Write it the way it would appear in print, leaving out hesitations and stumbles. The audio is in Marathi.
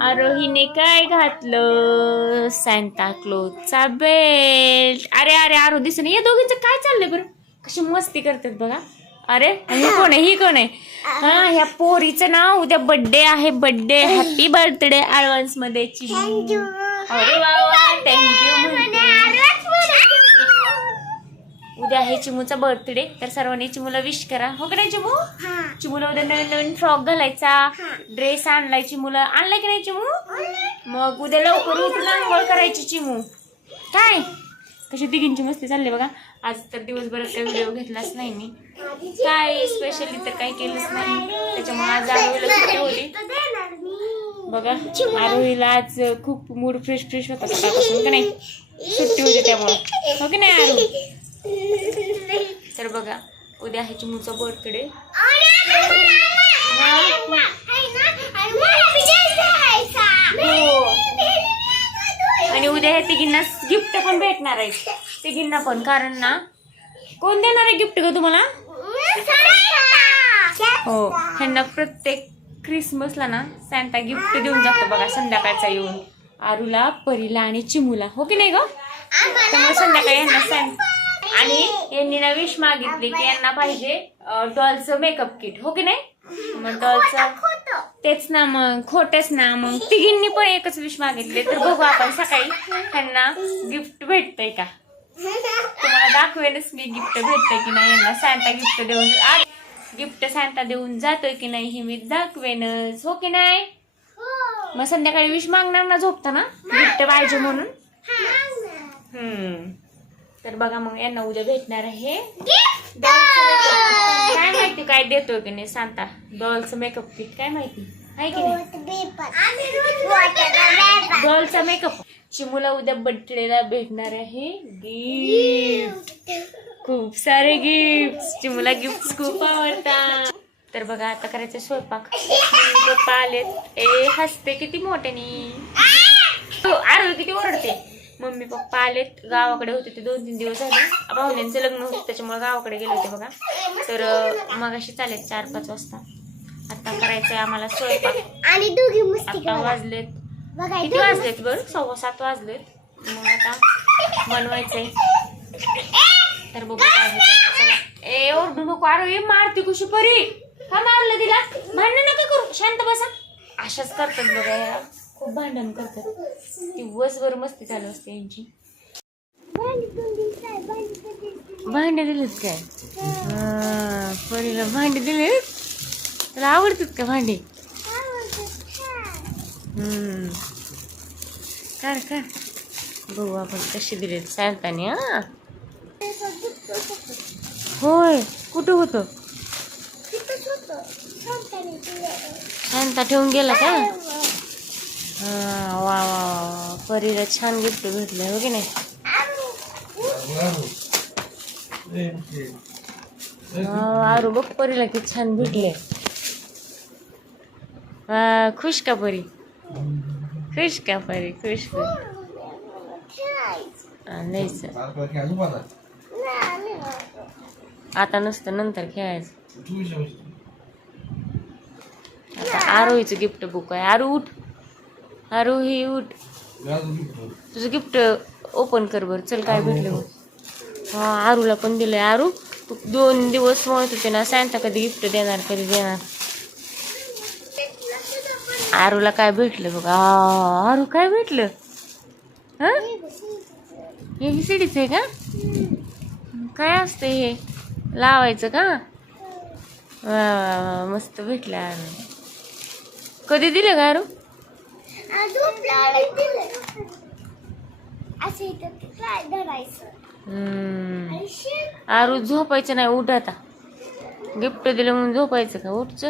आरोहीने काय घातलं? सांता क्लॉजचा बेल्ट. अरे अरे आरो दिसत नाही. या दोघींचं काय चाललंय बरं? कशी मस्ती करतात बघा. अरे ही कोण आहे? ही कोण आहे? हा, ह्या पोरीचं नाव उद्या बर्थडे आहे. बर्थडे, हॅपी बर्थडे ऍडव्हान्स मध्ये चिमू. अरे वा वा, थँक्यू म्हणते. उद्या आहे चिमूचा बर्थडे, तर सर्वांनी चिमूला विश करा. हो का नाही चिमू? चिमूला उद्या नवीन नवीन फ्रॉक घालायचा, ड्रेस आणलाय चिमूला. आणलाय की नाही चिमू? मग उद्या लवकर उठून आंघोळ करायची चिमू. काय कशी तिघींची मस्ती चालली बघा. आज तर दिवसभरात काही व्हिडिओ घेतलाच नाही मी. काय स्पेशली तर काही केलंच नाही, त्याच्यामुळे आज आरोहीला सुट्टी होती बघा. आरोहीला आज खूप मूड फ्रेश फ्रेश होता सकाळपासून का नाही, सुट्टी होती त्यामुळे. हो की नाही आरो? तर बघा उद्या आहे चिमूचा बर्थडे. आणि उद्या ह्या तिघींना गिफ्ट पण भेटणार आहे, तिघींना पण. कारण ना, कोण देणार आहे गिफ्ट ग तुम्हाला? हो, ह्यांना प्रत्येक क्रिसमसला ना सॅन्टा गिफ्ट देऊन जातो बघा संध्याकाळचा येऊन. आरूला, परीला आणि चिमूला. हो की नाही ग? त्यामुळे संध्याकाळी यांना सॅन्टा. आणि यांनी ना विश मागितली की यांना पाहिजे डॉलचं मेकअप किट. हो की नाही? मग डॉलचं तेच ना, मग खोटच ना. मग तिघींनी पण एकच विश मागितले. तर बघू आपण सकाळी त्यांना गिफ्ट भेटतंय का. तुम्हाला दाखवेनच मी गिफ्ट भेटतंय की नाही. यांना सॅन्टा गिफ्ट देऊन गिफ्ट सॅन्टा देऊन जातोय की नाही हे मी दाखवेनच. हो की नाही? मग संध्याकाळी विश मागणार ना झोपताना गिफ्ट पाहिजे म्हणून. तर बघा मग यांना उद्या भेटणार आहे काय माहिती काय देतोय की नाही सांता. डॉलचं मेकअप किट काय माहिती आहे की नाही. डॉलचा मेकअप. चिमूला उद्या बर्थडेला भेटणार आहे गिफ्ट, खूप सारे गिफ्ट. चिमूला गिफ्ट खूप आवडतात. तर बघा आता करायचं स्वयंपाक. पप्पा आलेत. हसते किती मोठ्यानी. आरोही किती ओरडते. मम्मी पप्पा आलेत. गावाकडे होते ते 2-3 दिवस झाले. पाहुण्यांचं लग्न होतं त्याच्यामुळे गावाकडे गेले होते बघा. तर मग अशी चालेल 4-5 वाजता. आता करायचंय आम्हाला स्वयंपाक. आता वाजलेत किती वाजलेत बरं? 6:15 वाजलेत. मग आता बनवायचंय. तर बघू काय होतं. ओरडू नको आरोही, मारती कुशी परी. का मारलं तिला? भांडण नका करू, शांत बसा. अशाच करतात बघा या, खूप भांडण करतात. दिवसभर मस्ती चालू असते यांची. भांडे दिलेत काय? परीला भांडे दिलेत. त्याला आवडतात का भांडे? कर कर बघू आपण कशी दिलेत सांगतानी. होय, कुठं होतं? शांता ठेवून गेला का? वा वा वा, परीला छान गिफ्ट भेटलं हो की नाही. आरू बघ परीला किती छान भेटले. खुश का परी? खुश का परी? खुश नाही सर, आता नसतं, नंतर खेळायचं. आता आरोहीचं गिफ्ट बुक आहे. आरू उठ, आरोही उठ. तुझं गिफ्ट ओपन कर बरं. चल काय भेटलं. हा, आरूला पण दिलंय. आरू तू 2 दिवस म्हणत होते ना सांता कधी गिफ्ट देणार, कधी देणार. आरूला काय भेटलं बघा. आरू काय भेटलं? हा, हे सीडीच आहे का? काय असतं हे? लावायचं का? वा, मस्त भेटलं. आरू कधी दिलं का आरू? आरू झोपायचं नाही, उठ आता. गिफ्ट दिलं म्हणून झोपायचं का? उठच.